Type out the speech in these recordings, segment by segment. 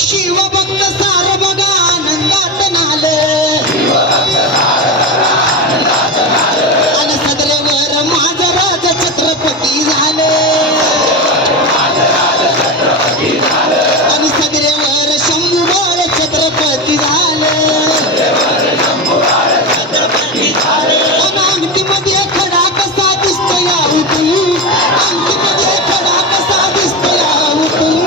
शिवभक्त सार बघा आनंदात नाल आणि सदरेवर माझ राज छत्रपती झाले आणि सदरेवर शंभूवर छत्रपती झाले आणि अंगठीमध्ये खडा कसा दिसतो या उठून अंगठीमध्ये खडा कसा दिसतो या उठून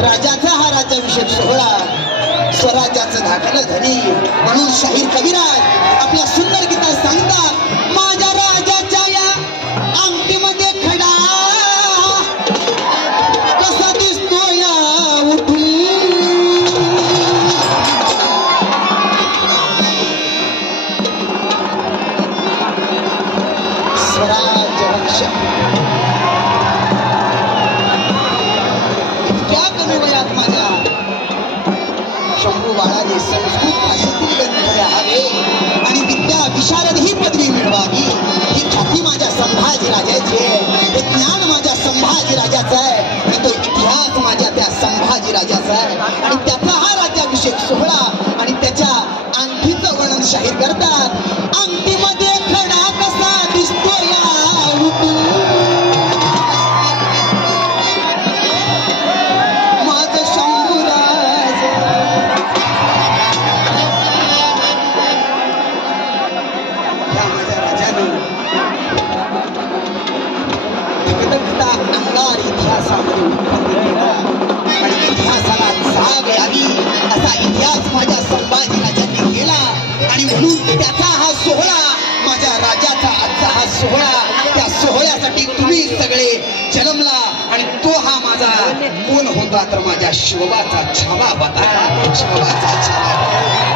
राजाचा हा राज्याभिषेक सोहळा स्वराज्याचं धाकलं धनी म्हणून शाहीर कविराज आपल्या सुंदर गीतात सांगतात माझ्या राजाच्या या अंगठीमध्ये खडा कसा दिसतो या उठून स्वराज्य रक्षक माझ्या शंभू बाळाने संस्कृत भाषेतील ग्रंथ लिहावे आणि विद्या विशारद ही पदवी मिळवावी ही ख्याती माझ्या संभाजी राजाची आहे हे ज्ञान माझ्या संभाजी राजाचं आहे आणि तो इतिहास माझ्या त्या संभाजी राजाचा आहे आणि त्याचा हा राज्याभिषेक सोहळा आणि त्याच्या अंगठीचं वर्णन शाहीर करतात अंगठीमध्ये खडा कसा दिसतो या उठून इतिहासामध्ये उत्पन्न केला आणि इतिहासाला जाग यावी असा इतिहास माझ्या संभाजी राजांनी केला आणि म्हणून त्याचा हा सोहळा माझ्या राजाचा आजचा हा सोहळा त्या सोहळ्यासाठी तुम्ही सगळे जन्मला आणि तो हा माझा कोण होता तर माझ्या शिवबाचा छावा होता शिवबाचा छावा